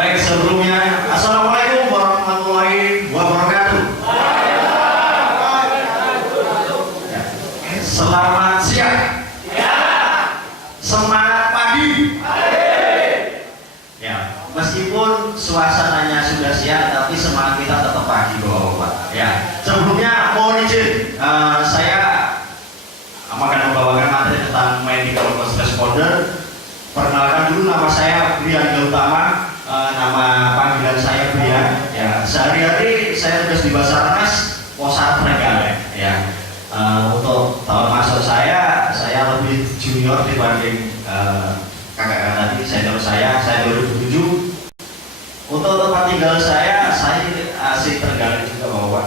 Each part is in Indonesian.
Baik, sebelumnya Assalamualaikum warahmatullahi wabarakatuh. Ya. Selamat siang. Semangat pagi. Ya, meskipun suasananya sudah siang, tapi semangat kita tetap pagi, Bapak. Ya, sebelumnya mohon izin, saya akan membawakan materi tentang medical first responder. Perkenalkan dulu, nama saya Brian Gautama, nama panggilan saya Brian. Ya, sehari-hari saya tugas di Basarnas Posat Trenggalek. Ya, untuk tahun masuk saya lebih junior dibanding kakak-kakak tadi. Senior saya 2007. Untuk tempat tinggal saya asli Trenggalek juga, Bapak.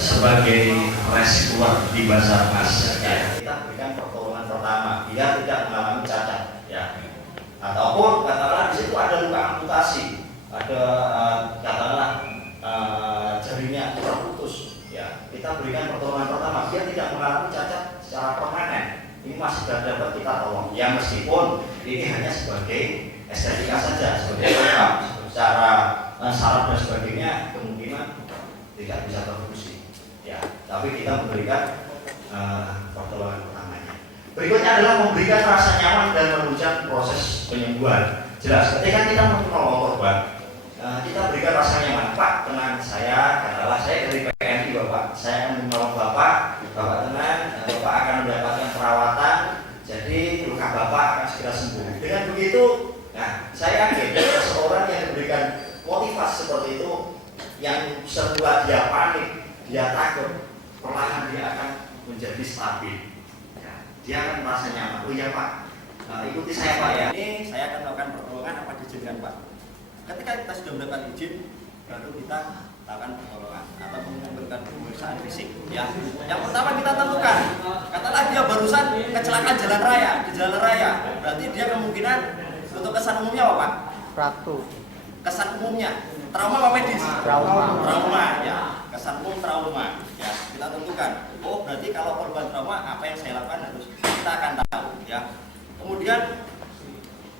Sebagai rescuer di Basarnas, ya, kita berikan pertolongan pertama biar tidak mengalami cacat, ya. Ataupun katakanlah di situ ada luka amputasi, ada katakanlah jarinya terputus, ya, kita berikan pertolongan pertama biar tidak mengalami cacat secara permanen. Ini masih dapat kita tolong, ya, meskipun ini hanya sebagai estetika saja, sebagai pelengkap. Secara saraf dan sebagainya kemungkinan tidak bisa terfungsi. Ya, tapi kita memberikan pertolongan pertamanya. Berikutnya adalah memberikan rasa nyaman dan menunjang proses penyembuhan. Jelas, ketika kita menolong korban, kita berikan rasa nyaman. Pak, tenang, katakanlah saya dari PNI, Bapak. Saya akan menolong Bapak tenang, Bapak akan mendapatkan perawatan. Jadi luka Bapak akan segera sembuh. Dengan begitu, nah, saya yakin seseorang yang diberikan motivasi seperti itu, yang setelah dia panik, dia takut, perlahan dia akan menjadi stabil. Ya, dia akan merasa nyaman. Oh iya Pak, ikuti saya Pak ya. Ini saya akan melakukan pertolongan apa diizinkan Pak. Ketika kita sudah mendapat izin, baru kita lakukan pertolongan atau memberikan pemeriksaan fisik. Ya, yang pertama kita tentukan. Katakanlah dia barusan kecelakaan jalan raya di jalan raya, berarti dia kemungkinan untuk kesan umumnya apa Pak? Fractur. Kesan umumnya trauma apa medis? Trauma, ya. Kesan umum trauma, ya. Kita tentukan. Oh, berarti kalau korban trauma, apa yang saya lakukan harus kita akan tahu, ya. Kemudian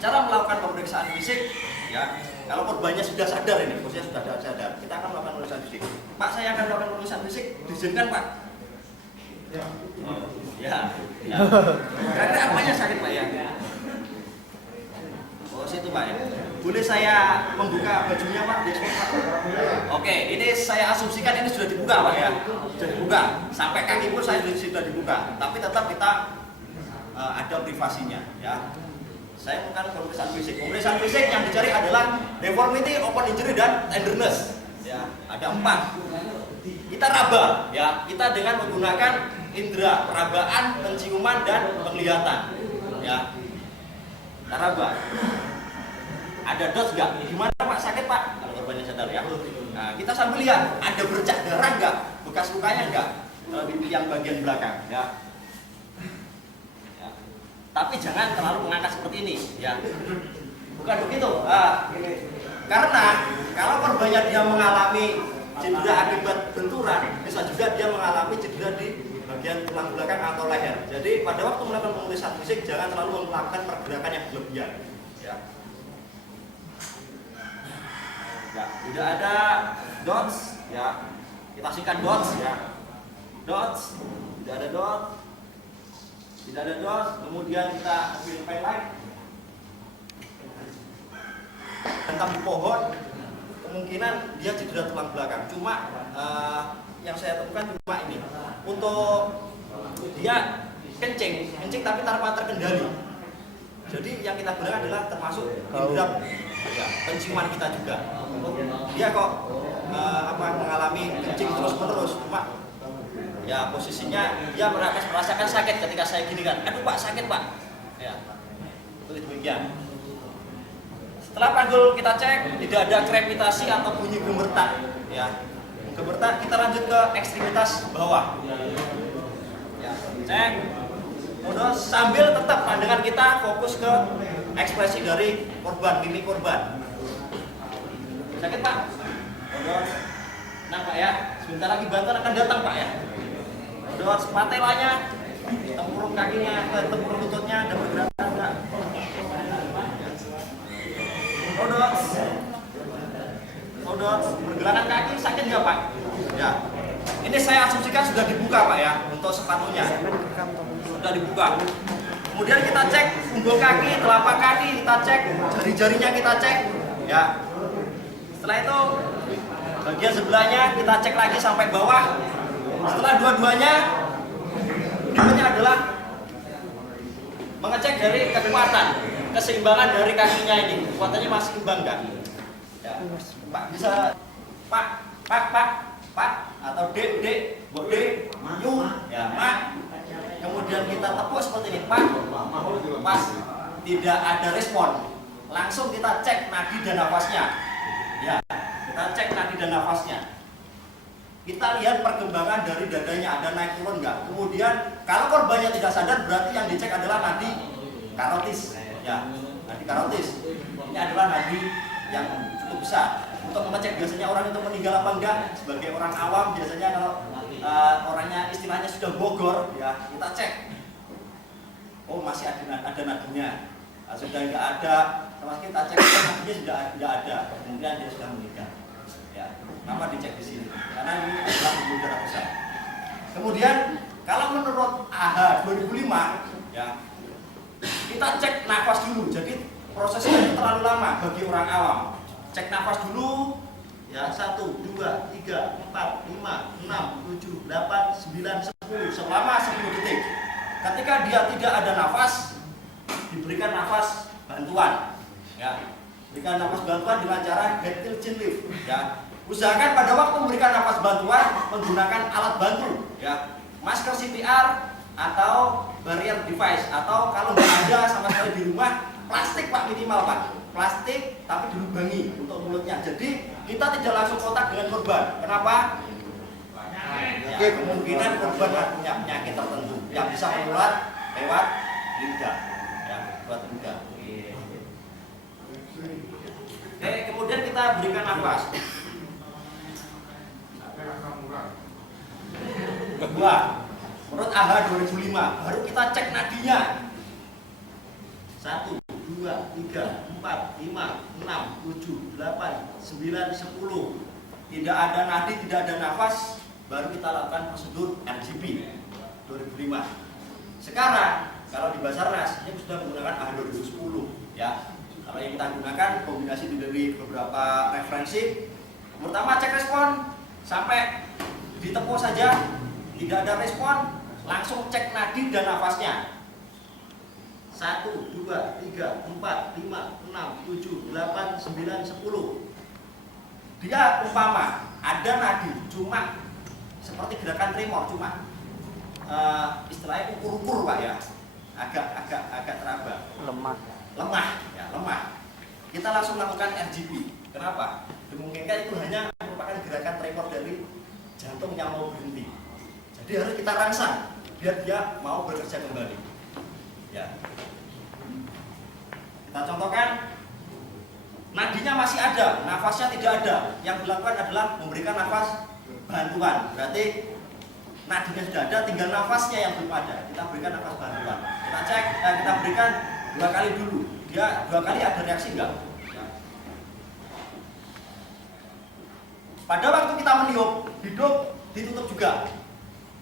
cara melakukan pemeriksaan fisik, ya. Kalau korbannya sudah sadar ini, posisinya sudah sadar, kita akan melakukan pemeriksaan fisik. Pak, saya akan melakukan pemeriksaan fisik, diizinkan Pak? Ya. Oh, ya. Ya. Karena apanya sakit Pak ya? Oh, situ Pak ya. Boleh saya membuka bajunya Pak? Oke, ini saya asumsikan ini sudah dibuka Pak ya. Sudah dibuka. Sampai kaki pun saya sudah dibuka. Tapi tetap kita ada privasinya ya. Saya melakukan pemeriksaan fisik. Pemeriksaan fisik yang dicari adalah deformity, open injury, dan tenderness. Ya, ada 4. Kita raba ya. Kita dengan menggunakan indera perabaan, penciuman, dan penglihatan. Ya. Kita raba. Ada dos nggak? Gimana Pak, sakit Pak? Kalau korbannya sadar ya. Nah, kita sambil lihat ada bercak darah nggak, bekas lukanya nggak di yang bagian belakang ya. Ya. Tapi jangan terlalu mengangkat seperti ini ya. Bukan begitu. Karena kalau korbannya dia mengalami cedera akibat benturan, bisa juga dia mengalami cedera di bagian tulang belakang atau leher. Jadi pada waktu melakukan pemeriksaan fisik jangan terlalu melakukan pergerakan yang berlebihan. Ya. Ya, tidak ada dots, ya. Kita singkat dots, ya. Dots, tidak ada dots, tidak ada dots. Kemudian kita ambil highlight. Tentang di pohon, kemungkinan dia cedera tulang belakang. Cuma yang saya temukan cuma ini. Untuk dia kencing tapi tanpa terkendali. Jadi yang kita gunakan adalah termasuk indera ya, penciuman kita juga. Dia kok mengalami kencing terus-menerus, cuma ya posisinya dia merasakan sakit ketika saya gini kan. Aduh Pak, sakit Pak. Ya. Itu demikian. Setelah panggul kita cek, tidak ada krepitasi atau bunyi gemertak, ya. Gemertak, kita lanjut ke ekstremitas bawah. Ya, cek. Kemudian sambil tetap pandangan kita fokus ke ekspresi dari korban, mimik korban. Sakit Pak? Kemudian, tenang Pak ya. Sebentar lagi bantuan akan datang Pak ya. Kemudian patelanya, tempurung kakinya, tempurung lututnya ada pergerakan enggak? Kemudian ke pergelangan kaki, sakit nggak Pak? Ya. Ini saya asumsikan sudah dibuka Pak ya, untuk sepatunya. Sudah dibuka. Kemudian kita cek punggung kaki, telapak kaki, kita cek jari-jarinya, kita cek. Ya. Setelah itu bagian sebelahnya kita cek lagi sampai bawah. Setelah dua-duanya, berikutnya adalah mengecek dari kekuatan, keseimbangan dari kakinya ini. Kekuatannya masih imbang nggak? Ya. Pak bisa Pak atau dek, bu dek, yu, ya Mak. Kemudian kita tepuk seperti ini, Pak. Pas tidak ada respon, langsung kita cek nadi dan nafasnya. Ya, kita cek nadi dan nafasnya. Kita lihat perkembangan dari dadanya, ada naik turun nggak. Kemudian kalau korbannya tidak sadar, berarti yang dicek adalah nadi karotis. Ya, nadi karotis. Ini adalah nadi yang cukup besar. Untuk mengecek biasanya orang itu meninggal apa enggak, sebagai orang awam biasanya kalau orangnya istilahnya sudah bogor, ya kita cek. Oh masih ada nadinya. Sudah enggak ada, sama kita cek nadinya sudah enggak ada. Kemudian dia sudah meninggal. Ya, kenapa dicek di sini? Karena ini adalah pembuluh darah besar. Kemudian kalau menurut AHA 2005, ya kita cek nafas dulu. Jadi prosesnya itu terlalu lama bagi orang awam. Cek nafas dulu, ya 1, 2, 3, 4, 5, 6, 7, 8, 9, 10 selama 10 detik. Ketika dia tidak ada nafas, diberikan nafas bantuan. Ya, berikan nafas bantuan dengan cara head chin lift. Ya, usahakan pada waktu memberikan nafas bantuan menggunakan alat bantu. Ya, masker CPR atau barrier device, atau kalau nggak ada sama sekali di rumah, plastik Pak minimal Pak. Plastik tapi dilubangi untuk mulutnya. Jadi kita tidak langsung kontak dengan korban. Kenapa? Ya, kemungkinan korban punya penyakit tertentu yang bisa menular lewat lidah. Ya, lewat lidah. Kemudian kita berikan nafas. Kedua, menurut AHA 2005, baru kita cek nadinya. 1, 2, 3, 4, 5, 6, 7, 8, 9, 10. Tidak ada nadi, tidak ada nafas, baru kita lakukan prosedur RGP 2005. Sekarang kalau di Basarnas ini sudah menggunakan AHA 2010 ya. Kalau yang kita gunakan kombinasi dari beberapa referensi. Pertama cek respon, sampai ditepuk saja tidak ada respon, langsung cek nadi dan nafasnya. 1, 2, 3, 4, 5, 6, 7, 8, 9, 10. Dia umpama ada nadi cuma seperti gerakan tremor, cuma istilahnya ukur-ukur Pak ya, agak teraba, lemah ya, lemah. Kita langsung lakukan RGP. Kenapa? Dimungkinkan itu hanya merupakan gerakan tremor dari jantung yang mau berhenti. Jadi harus kita rangsang biar dia mau bekerja kembali. Ya. Kita contohkan, nadinya masih ada, nafasnya tidak ada. Yang dilakukan adalah memberikan nafas bantuan. Berarti nadinya sudah ada, tinggal nafasnya yang belum ada. Kita berikan nafas bantuan. Kita cek, kita berikan 2 kali dulu. Dia 2 kali ada reaksi enggak? Ya. Pada waktu kita meniup, hidung ditutup juga.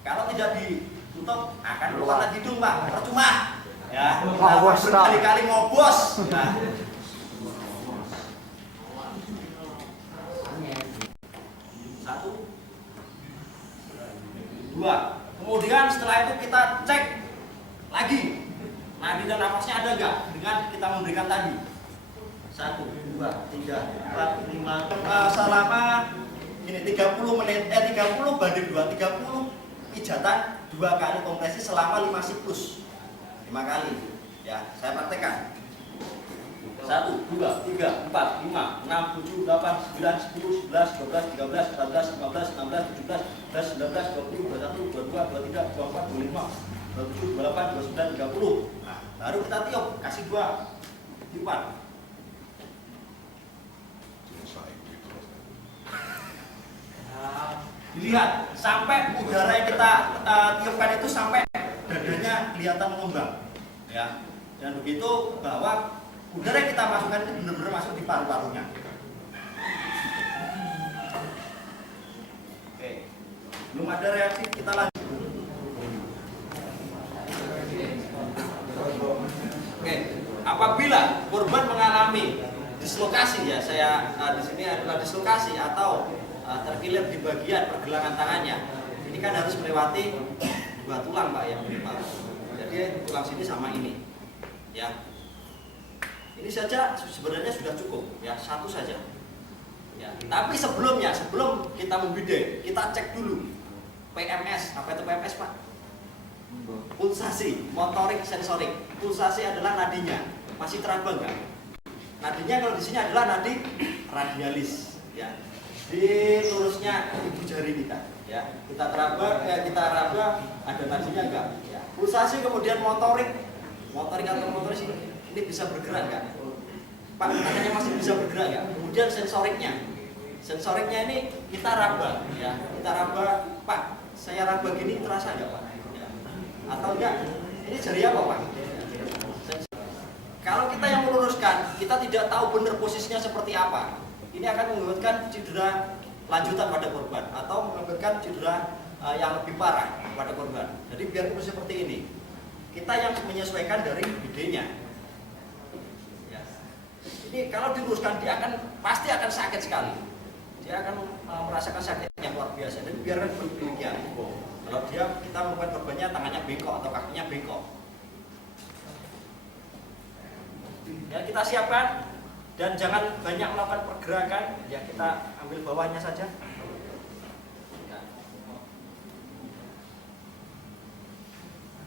Kalau tidak ditutup akan keluar lagi hidung Pak, percuma. Ya, berkali-kali ngobos. Nah. 1, 2. Kemudian setelah itu kita cek lagi nadi dan nafasnya ada nggak dengan kita memberikan tadi. 1, 2, 3, 4, 5. Selama ini 30 menit, 30 banding 2, 30 pijatan 2 kali kompresi selama 5 siklus. 5 kali. Ya, saya praktekkan. 1, 2, 3, 4, 5, 6, 7, 8, 9, 10, 11, 12, 13, 14, 15, 16, 17, 18, 19, 20, 21, 22, 23, 24, 25, 27, 28, 29, 30. Nah, baru kita tiup, kasih 2 tiupan. Dilihat sampai udara yang kita tiupkan itu sampai dadanya kelihatan mengembang, ya. Dan begitu bahwa udara yang kita masukkan itu benar-benar masuk di paru-parunya. Belum ada reaksi, kita lanjut. Oke, apabila korban mengalami dislokasi, ya saya di sini adalah dislokasi atau terkilir di bagian pergelangan tangannya, ini kan harus melewati 2 tulang Pak yang minimal. Jadi tulang sini sama ini, ya. Ini saja sebenarnya sudah cukup, ya 1 saja. Ya, tapi sebelum kita membidik, kita cek dulu PMS. Apa itu PMS Pak? Pulsasi, motorik sensorik. Pulsasi adalah nadinya, masih teraba nggak? Nadinya kalau di sini adalah nadi radialis, ya. Di lurusnya ibu jari kita, ya. Kita raba, ada nadinya enggak? Ya. Pulsasi, kemudian motorik atau motoris ini bisa bergerak nggak? Pak, katanya masih bisa bergerak nggak? Kemudian sensoriknya ini kita raba, ya. Kita raba, Pak. Saya raba gini terasa nggak Pak? Atau enggak, ini jari apa Pak? Kalau kita yang meluruskan, kita tidak tahu benar posisinya seperti apa, ini akan mengakibatkan cedera lanjutan pada korban atau mengakibatkan cedera yang lebih parah pada korban. Jadi biar seperti ini, kita yang menyesuaikan dari bidenya. Ya. Ini kalau diluruskan dia pasti akan sakit sekali. Dia akan merasakan sakit yang luar biasa. Jadi biarkan demikian. Kalau kita melakukan korbannya tangannya bengkok atau kakinya bengkok, ya kita siapkan dan jangan banyak melakukan pergerakan. Ya kita ambil bawahnya saja. Ya.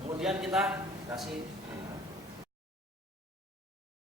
Kemudian kita kasih